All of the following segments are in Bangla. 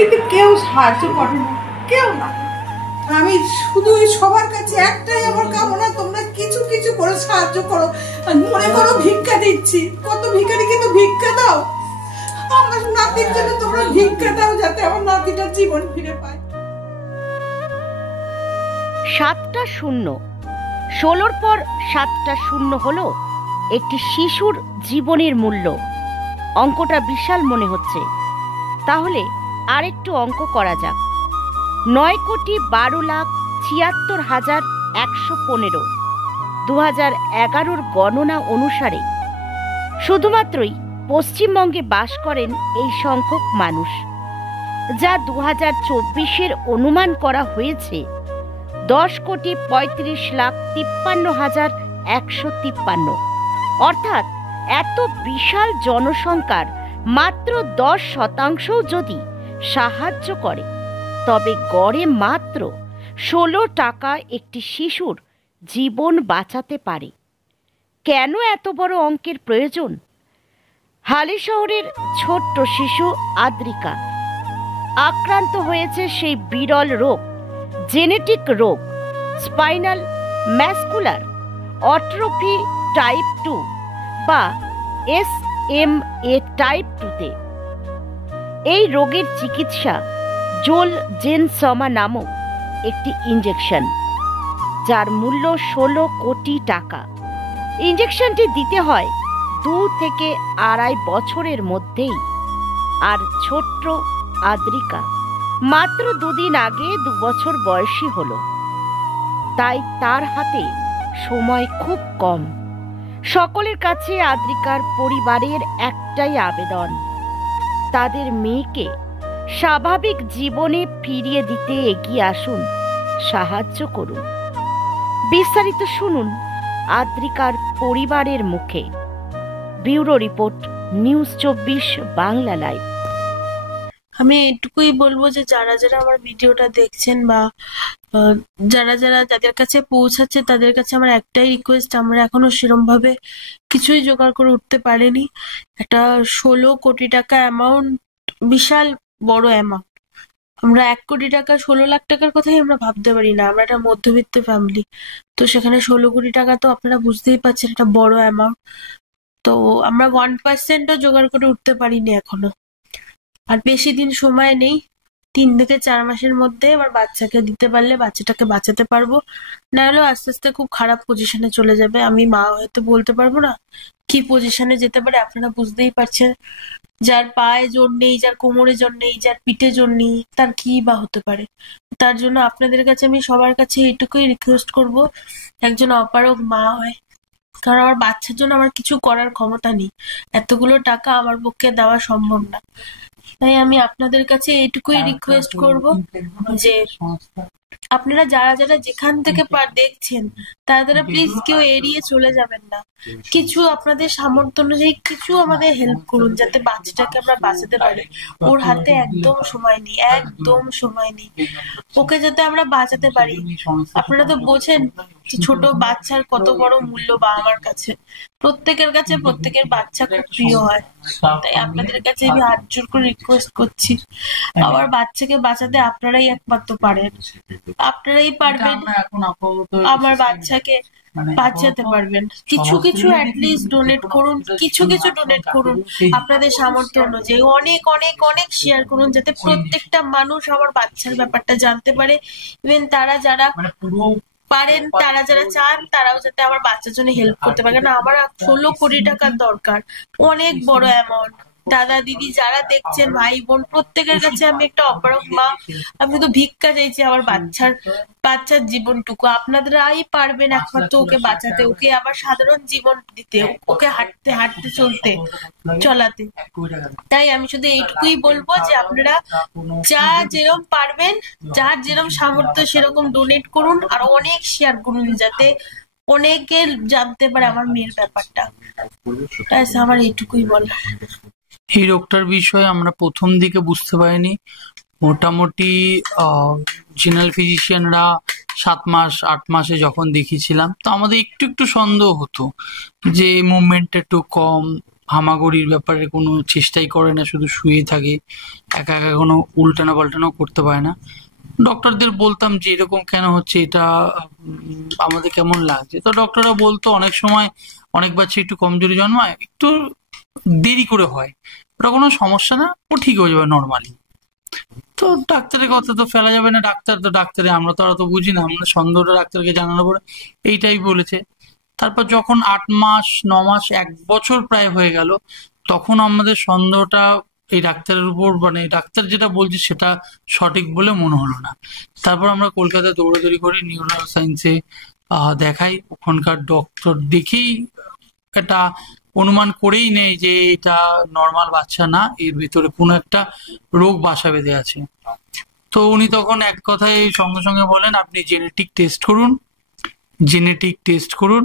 কিন্তু কেউ সাহায্য করে না, কেউ না। আমি শুধু সবার কাছে একটাই আমার কামনা, তোমরা কিছু কিছু করে সাহায্য করো। মনে করো ভিক্ষা দিচ্ছি, কত ভিখারি কিন্তু ভিক্ষা দাও, আমার নাতির জন্য তোমরা ভিক্ষা দাও, যাতে আমার নাতিটা জীবন ফিরে পায়। 7টা শূন্য, 16-র পর 7টা শূন্য হলো একটি শিশুর জীবনের মূল্য। অঙ্কটা বিশাল মনে হচ্ছে, তাহলে আরেকটু অঙ্ক করা যাক। 9,12,76,115 2011-র গণনা অনুসারে শুধুমাত্রই পশ্চিমবঙ্গে বাস করেন এই সংখ্যক মানুষ, যা 2024-এর অনুমান করা হয়েছে 10,35,53,153। অর্থাৎ এত বিশাল জনসংখ্যার মাত্র 10% যদি সাহায্য করে, তবে গড়ে মাত্র 16 টাকা একটি শিশুর জীবন বাঁচাতে পারে। কেন এত বড় অঙ্কের প্রয়োজন? হালিশহরের ছোট্ট শিশু আদ্রিকা আক্রান্ত হয়েছে সেই বিরল রোগ, জেনেটিক রোগ স্পাইনাল ম্যাসকুলার অট্রফি টাইপ 2 বা SMA টাইপ 2-তে। এই রোগের চিকিৎসা জোলজেনসমা নামক একটি ইঞ্জেকশন, যার মূল্য 16 কোটি টাকা। ইঞ্জেকশনটি দিতে হয় 2 থেকে 2.5 বছরের মধ্যেই। আর ছোট্ট আদ্রিকা মাত্র 2 দিন আগে 2 বছর বয়সী হলো, তাই তার হাতে সময় খুব কম। সকলের কাছে আদ্রিকার পরিবারের একটাই আবেদন, তাদের মেয়েকে স্বাভাবিক জীবনে ফিরিয়ে দিতে এগিয়ে আসুন, সাহায্য করুন। বিস্তারিত শুনুন আদ্রিকার পরিবারের মুখে। Bureau report, news 24 Bangla live. আমি এটুকুই বলবো যে যারা যারা আমার ভিডিওটা দেখছেন বা যাদের কাছে পৌঁছাচ্ছে, তাদের কাছে আমার একটাই রিকোয়েস্ট, আমরা এখনো সেরম ভাবে কিছুই জোগাড় করে উঠতে পারিনি। একটা 16 কোটি টাকা অ্যামাউন্ট, বিশাল বড় অ্যামাউন্ট। আমরা 1 কোটি টাকা, 16 লাখ টাকার কথাই আমরা ভাবতে পারি না। আমরা একটা মধ্যবিত্ত ফ্যামিলি, তো সেখানে 16 কোটি টাকা তো আপনারা বুঝতেই পারছেন একটা বড় অ্যামাউন্ট। তো আমরা 1%ও জোগাড় করে উঠতে পারিনি এখনো। আর বেশি দিন সময় নেই, 3 থেকে 4 মাসের মধ্যে আমার বাচ্চাকে দিতে পারলে বাচ্চাটাকে বাঁচাতে পারবো, না হলেও আস্তে আস্তে খুব খারাপ পজিশনে চলে যাবে। আমি মা হয়তো বলতে পারবো না কি পজিশনে যেতে পারে, আপনারা বুঝতেই পারছেন। যার পায়ে জোর নেই, যার কোমরে জোর নেই, যার পিঠে জোর নেই, তার কি বা হতে পারে। তার জন্য আপনাদের কাছে আমি সবার কাছে এইটুকুই রিকোয়েস্ট করব, একজন অপারগ মা হয়, কারণ আমার বাচ্চার জন্য আমার কিছু করার ক্ষমতা নেই, এতগুলো টাকা আমার পক্ষে দেওয়া সম্ভব না। তাই আমি আপনাদের কাছে এইটুকুই রিকোয়েস্ট করব যে আপনারা যারা যারা যেখান থেকে দেখছেন, তারা প্লিজ কেউ এড়িয়ে চলে যাবেন না। কিছু আপনাদের সামর্থ্য অনুযায়ী কিছু আমাদের হেল্প করুন, যাতে বাচ্চাটাকে আমরা বাঁচাতে পারি। ওর হাতে একদম সময় নেই, একদম সময় নেই, ওকে যাতে আমরা বাঁচাতে পারি। আপনারা তো বোঝেন ছোট বাচ্চার কত বড় মূল্য বাবা মার কাছে। প্রত্যেকের কাছে প্রত্যেকের বাচ্চা খুব প্রিয় হয়। তাই আপনাদের কাছে আমি হাত জোর করে রিকোয়েস্ট করছি, আমার বাচ্চাকে বাঁচাতে আপনারাই একমাত্র পারেন, আপনারাই পারবেন আমার বাচ্চাকে বাঁচাতে পারবেন। কিছু কিছু অ্যাটলিস্ট ডোনেট করুন, কিছু কিছু ডোনেট করুন আপনাদের সামর্থ্য অনুযায়ী। অনেক অনেক অনেক শেয়ার করুন, যাতে প্রত্যেকটা মানুষ আমার বাচ্চার ব্যাপারটা জানতে পারে। ইভেন তারা যারা পারেন, তারা যারা চান, তারাও যাতে আমার বাচ্চার জন্য হেল্প করতে পারে। কারণ আমার 16 কোটি টাকার দরকার, অনেক বড় অ্যামাউন্ট। দাদা দিদি যারা দেখছেন, ভাই বোন, প্রত্যেকের কাছে আমি একটা অপারগ মা, আমি তো ভিক্ষা চাইছি আমার বাচ্চার জীবনটুকু। আপনারাই পারবেন একমাত্র ওকে বাঁচাতে, ওকে আবার সাধারণ জীবন দিতে, ওকে হাঁটতে হাঁটতে চলাতে। তাই আমি শুধু এইটুকুই বলবো যে আপনারা যা যেরকম পারবেন, যার যেরকম সামর্থ্য সেরকম ডোনেট করুন, আর অনেক শেয়ার করুন, যাতে অনেকে জানতে পারে আমার মেয়ের ব্যাপারটা। আমার এইটুকুই বলা। এই রোগটার বিষয়ে আমরা প্রথম দিকে বুঝতে পারিনি। মোটামুটি জেনারেল ফিজিশিয়ানরা 7 মাস 8 মাসে যখন দেখিয়েছিলাম, তো আমাদের একটু একটু সন্দেহ হতো যে মুভমেন্ট একটু কম, হামাগুড়ির ব্যাপারে কোনো চেষ্টাই করে না, শুধু শুয়ে থাকে, একা একা কোনো উল্টানো পাল্টানো করতে পারে না। ডক্টরদের বলতাম যে এরকম কেন হচ্ছে, এটা আমাদের কেমন লাগছে। তো ডক্টররা বলতো অনেক সময় অনেক বাচ্চা একটু কমজোরি জন্মায়, একটু দেরি করে হয়, ওটা কোনো সমস্যা না, ও ঠিক হয়ে যাবে নর্মালি। তো ডাক্তারের কথা তো ফেলা যাবে না, ডাক্তার তো ডাক্তারে, আমরা তো আর তো বুঝি না, আমরা সন্দেহটা ডাক্তারকে জানানোর পরে এইটাই বলেছে। তারপর যখন 8 মাস 9 মাস 1 বছর প্রায় হয়ে গেল, তখন আমাদের সন্দেহটা এই ডাক্তারের উপর, মানে ডাক্তার যেটা বলছে সেটা সঠিক বলে মনে হলো না। তারপর আমরা কলকাতায় দৌড়াদৌড়ি করি, নিউরো সায়েন্সে দেখাই, ওখানকার ডক্টর দেখেই একটা অনুমান করেই নেই যে এটা নর্মাল বাচ্চা না, এর ভিতরে কোনো একটা রোগ বাসা বেঁধে আছে। তো উনি তখন এক কথায় সঙ্গে সঙ্গে বলেন, আপনি জেনেটিক টেস্ট করুন, জেনেটিক টেস্ট করুন,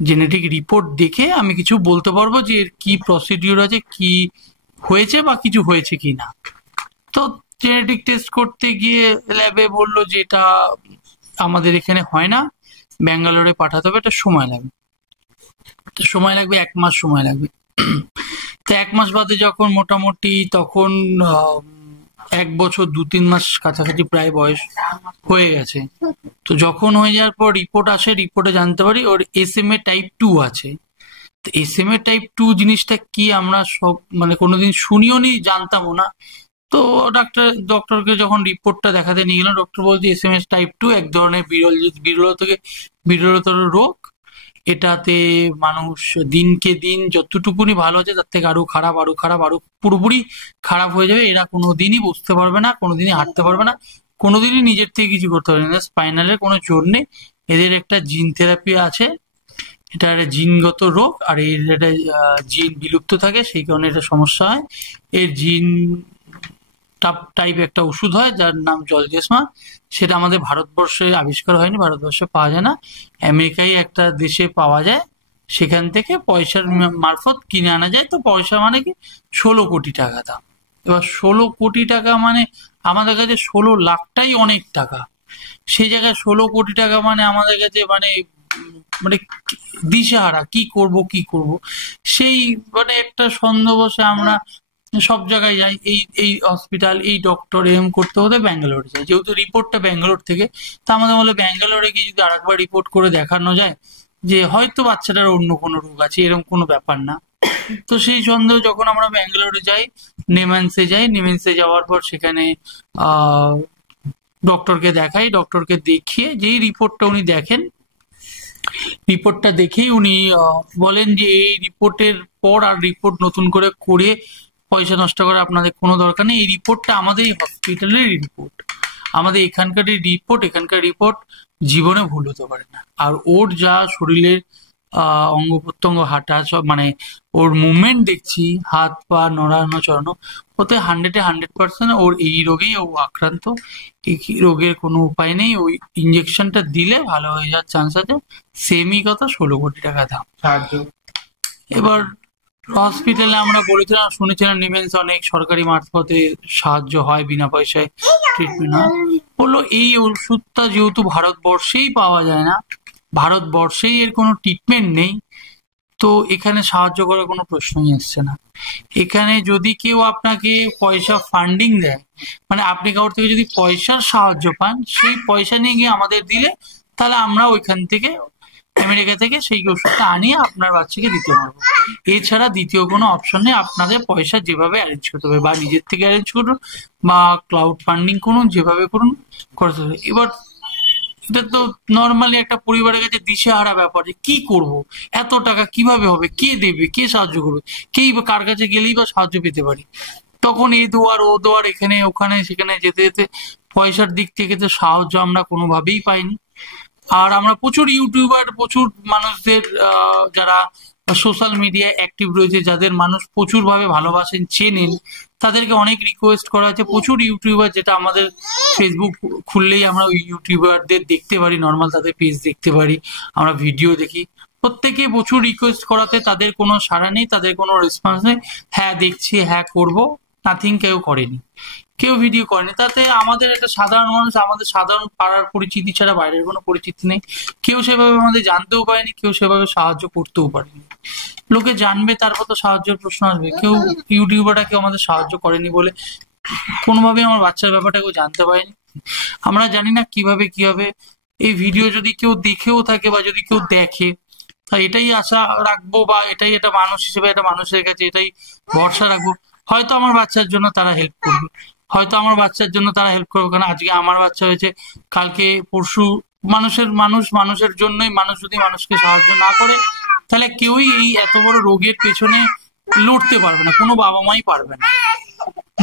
জেনেটিক রিপোর্ট দেখে আমি কিছু বলতে পারবো যে এর কি প্রসিডিউর আছে, কি হয়েছে বা কিছু হয়েছে কি না। তো জেনেটিক টেস্ট করতে গিয়ে ল্যাবে বললো যে এটা আমাদের এখানে হয় না, ব্যাঙ্গালোরে পাঠাতে হবে, এটা সময় লাগবে। তো সময় লাগবে 1 মাস সময় লাগবে। তো 1 মাস বাদে যখন মোটামুটি তখন 1 বছর 2-3 মাস কাছাকাছি প্রায় বয়স হয়ে গেছে। তো যখন হয়ে যাওয়ার পর রিপোর্ট আসে, রিপোর্টে জানতে পারি ওর SMA টাইপ 2 আছে। তো SMA টাইপ 2 জিনিসটা কি আমরা সব মানে কোনোদিন শুনিও নি, জানতামও না। তো ডক্টরকে যখন রিপোর্টটা দেখাতে নিয়ে গেলাম, ডক্টর বলছে SMA টাইপ 2 এক ধরনের বিরল থেকে বিরলতর রোগ, এটাতে মানুষ দিনকে দিন যতটুকুনি ভালো হচ্ছে তার থেকে আরো খারাপ, আরো খারাপ, আরো পুরোপুরি খারাপ হয়ে যাবে। এরা কোনোদিনই বুঝতে পারবে না, কোনোদিনই হাঁটতে পারবে না, কোনোদিনই নিজের থেকে কিছু করতে পারবে না, স্পাইনালের কোনো জোর নেই। এদের একটা জিন থেরাপি আছে, এটা একটা জিনগত রোগ, আর এর একটা জিন বিলুপ্ত থাকে, সেই কারণে এটা সমস্যা হয়। এর জিন টাইপ একটা ওষুধ হয় যার নাম জলজেসমা, সেটা আমাদের ভারতবর্ষে আবিষ্কার হয়নি, ভারতবর্ষে পাওয়া যায় না, আমেরিকায় একটা দেশে পাওয়া যায়, সেখান থেকে পয়সার মারফত কিনে আনা যায়। তো পয়সা মানে কি 16 কোটি টাকা দাম। এবার 16 কোটি টাকা মানে আমাদের কাছে 16 লাখটাই অনেক টাকা, সেই জায়গায় 16 কোটি টাকা মানে আমাদের কাছে মানে মানে দিশেহারা, কি করব কি করব, সেই মানে একটা সন্দেহবশে আমরা সব জায়গায় যাই, এই হসপিটাল, এই ডক্টর, এম করতে হতে ব্যাঙ্গালোরে যাই, যেহেতু রিপোর্টটা ব্যাঙ্গালোর থেকে। তা আমাদের বলে ব্যাঙ্গালোরে গিয়ে যদি আরেকবার রিপোর্ট করে দেখানো যায় যে হয়তো বাচ্চাটার অন্য কোনো রোগ আছে, এরকম কোনো ব্যাপার না। তো সেই সন্দেহ যখন আমরা ব্যাঙ্গালোরে যাই, নিমেন্সে যাওয়ার পর সেখানে ডক্টরকে দেখাই, ডক্টরকে দেখিয়ে যেই রিপোর্টটা উনি দেখেন, রিপোর্টটা দেখেই উনি বলেন যে এই রিপোর্টের পর আর রিপোর্ট নতুন করে পয়সা নষ্ট করে আপনাদের কোনো দরকার নেই, এই রিপোর্টটা আমাদের এই হসপিটালের রিপোর্ট, আমাদের এখানকার রিপোর্ট জীবনে ভুল হতে পারে না। আর ওর যা শরীরের অঙ্গ প্রত্যঙ্গ, হাঁটা, সব মানে ওর মুভমেন্ট দেখছি, হাত পা নড়ানো চড়ানো, ওতে 100% ওর এই রোগেই ও আক্রান্ত, এই রোগের কোনো উপায় নেই, ওই ইঞ্জেকশনটা দিলে ভালো হয়ে যাওয়ার চান্স আছে। সেমই কথা, 16 কোটি টাকা দাম। এবার হসপিটালে আমরা বলেছিলাম, শুনেছিলাম নিমেন্স অনেক সরকারি মারফতে সাহায্য হয়, বিনা পয়সায় ট্রিটমেন্ট হয়। বললো এই ওষুধটা যেহেতু ভারতবর্ষেই পাওয়া যায় না, ভারতবর্ষেই এর কোনো ট্রিটমেন্ট নেই, তো এখানে সাহায্য করার কোনো প্রশ্নই আসছে না। এখানে যদি কেউ আপনাকে পয়সা ফান্ডিং দেয়, মানে আপনি কারোর থেকে যদি পয়সার সাহায্য পান, সেই পয়সা নিয়ে গিয়ে আমাদের দিলে, তাহলে আমরা ওইখান থেকে আমেরিকা থেকে সেই ওষুধটা আনিয়ে আপনার বাচ্চাকে দিতে পারবো। এছাড়া দ্বিতীয় কোনো অপশন নেই, আপনাদের পয়সা যেভাবে অ্যারেঞ্জ করতে হবে, বা নিজের থেকে অ্যারেঞ্জ করুন বা ক্লাউড ফান্ডিং করুন, যেভাবে করুন করতে হবে। এবার এটা তো নর্মালি একটা পরিবারের কাছে দিশেহারা ব্যাপার, যে কি করব, এত টাকা কিভাবে হবে, কে দেবে, কে সাহায্য করবে, কেই বা কার কাছে গেলেই বা সাহায্য পেতে পারি। তখন এই দোয়ার ও দোয়ার, এখানে ওখানে সেখানে যেতে যেতে পয়সার দিক থেকে তো সাহায্য আমরা কোনোভাবেই পাইনি। আর আমরা প্রচুর ইউটিউবার, প্রচুর মানুষদের যারা সোশ্যাল মিডিয়ায় অ্যাক্টিভ রয়েছে, যাদের মানুষ প্রচুর ভাবে ভালোবাসেন, চেনেন, তাদেরকে অনেক রিকোয়েস্ট করা হয়েছে। প্রচুর ইউটিউবার, যেটা আমাদের ফেসবুক খুললেই আমরা ওই ইউটিউবারদের দেখতে পারি, নর্মাল তাদের পেজ দেখতে পারি, আমরা ভিডিও দেখি, প্রত্যেকে প্রচুর রিকোয়েস্ট করাতে তাদের কোনো সাড়া নেই, তাদের কোনো রেসপন্স নেই। হ্যাঁ দেখছি, হ্যাঁ করব, নাথিং কেউ করেনি। কেউ ভিডিও করেনি। তাতে আমাদের একটা সাধারণ মানুষ, আমাদের সাধারণ পাড়ার পরিচিতি ছাড়া বাইরের কোনো পরিচিতি নেই, কেউ সেভাবে আমাদের জানতেও পারেনি, কেউ সেভাবে সাহায্য করতেও পারেনি। লোকে জানবে তারপর তো সাহায্যের প্রশ্ন আসবে। কেউ ইউটিউবাররা কেউ আমাদের সাহায্য করেনি বলে কোনোভাবে আমার বাচ্চার ব্যাপারটা কেউ জানতে পারেনি। আমরা জানি না কিভাবে কি হবে। এই ভিডিও যদি কেউ দেখেও থাকে বা যদি কেউ দেখে, তাই এটাই আশা রাখবো বা এটাই একটা মানুষ হিসেবে একটা মানুষের কাছে এটাই ভরসা রাখবো, হয়তো আমার বাচ্চার জন্য তারা হেল্প করবে, হয়তো আমার বাচ্চার জন্য তারা হেল্প করবে। কারণ আজকে আমার বাচ্চা হয়েছে, কালকে পরশু মানুষের জন্যই। মানুষ যদি মানুষকে সাহায্য না করে তাহলে কেউই এই এত বড় রোগের পেছনে লড়তে পারবে না, কোনো বাবা মাই পারবে না।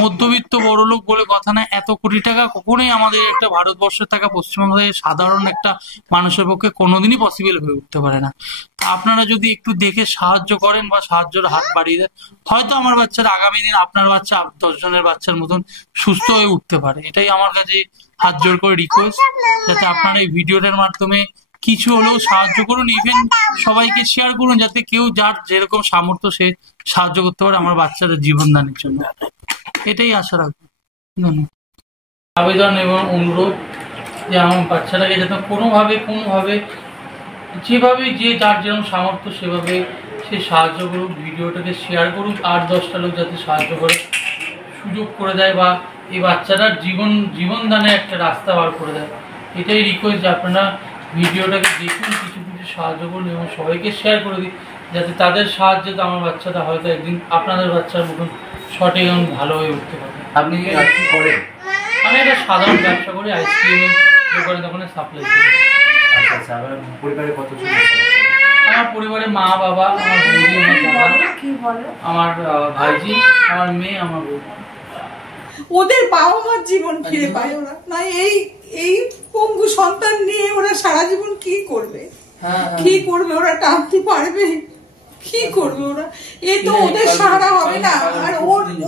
মধ্যবিত্ত বড়লোক বলে কথা না, এত কোটি টাকা কখনোই আমাদের একটা ভারতবর্ষে থাকা পশ্চিমবঙ্গের সাধারণ একটা মানুষের পক্ষে কোনোদিনই পসিবল হয়ে উঠতে পারে না। তা আপনারা যদি একটু দেখে সাহায্য করেন বা সাহায্যের হাত বাড়িয়ে দেন, হয়তো আমার বাচ্চার আগামী দিন আপনার বাচ্চা 10 জনের বাচ্চার মতন সুস্থ হয়ে উঠতে পারে। এটাই আমার কাছে হাত জোর করে রিকোয়েস্ট, যাতে আপনারা এই ভিডিওটার মাধ্যমে কিছু হলেও সাহায্য করুন, ইভেন সবাইকে শেয়ার করুন, যাতে কেউ যার যেরকম সামর্থ্য সে সাহায্য করতে পারে আমার বাচ্চাদের জীবন দানের জন্য। এটাই আশা রাখবো। ধন্যবাদ। আবেদন এবং অনুরোধ যে আমার বাচ্চাটাকে যাতে কোনোভাবে যেভাবে যে যার যেরকম সামর্থ্য সেভাবে সে সাহায্য করুক, ভিডিওটাকে শেয়ার করুক, 8-10টা লোক যাতে সাহায্য করে সুযোগ করে দেয় বা এই বাচ্চাটার জীবন দানের একটা রাস্তা বার করে দেয়। এটাই রিকোয়েস্ট যে আপনারা ভিডিওটাকে দেখুন, কিছু সাহায্য করুন এবং সবাইকে শেয়ার করে দিন, যাতে তাদের সাহায্যে আমার বাচ্চাটা হয়তো একদিন আপনাদের বাচ্চার মতন সঠিক এবং ভালো হয়ে উঠতে পারে। আপনি কি করেন? আমি একটা সাধারণ ব্যবসা করি, আইসক্রিমের দোকানে দোকানে সাপ্লাই করি। আচ্ছা আচ্ছা, আপনার পরিবারে কতজন আছে? আমার পরিবারে মা, বাবা, আমার বৌদি, আমার দাদা, আমার ভাইজি, আমার মেয়ে, আমার বউ। ওদের বাবা মার জীবন ফিরে পায় ওরা না, এই পঙ্গু সন্তান নিয়ে ওরা সারা জীবন কি করবে? কি করবে ওরা? টানতে পারবে? কি করবে ওরা? এ তো ওদের সাহারা হবে না। আর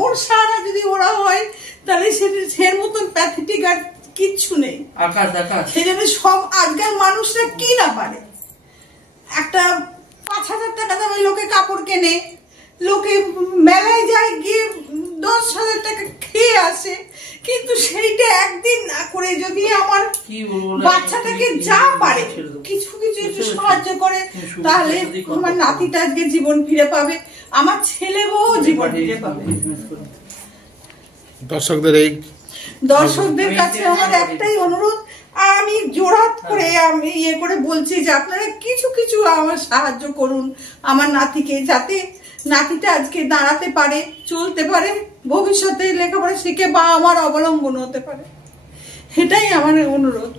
ওর সাহারা যদি ওরা হয় তাহলে সের মতন প্যাথেটিক আর কিচ্ছু নেই। সেজন্য সব আজকাল মানুষরা কি না পারে, একটা 5,000 টাকা দামে লোকে কাপড় কেনে, লোকে মেলায় যায় গিয়ে 10,000 টাকা খেয়ে আসে, কিন্তু সেইটা একদিন না করে যদি আমার বাচ্চাটাকে যা পারে কিছু একটু সাহায্য করে, তাহলে আমার নাতিটা আজকে জীবন ফিরে পাবে, আমার ছেলে বউ জীবন ফিরে পাবে। দর্শকদের কাছে আমার একটাই অনুরোধ, আমি জোড়হাত করে আমি করে বলছি যে আপনারা কিছু আমার সাহায্য করুন আমার নাতিকে, যাতে নাতিটা আজকে দাঁড়াতে পারে, চলতে পারে, ভবিষ্যতে লেখাপড়া শিখে বা আমার অবলম্বন হতে পারে। এটাই আমার অনুরোধ।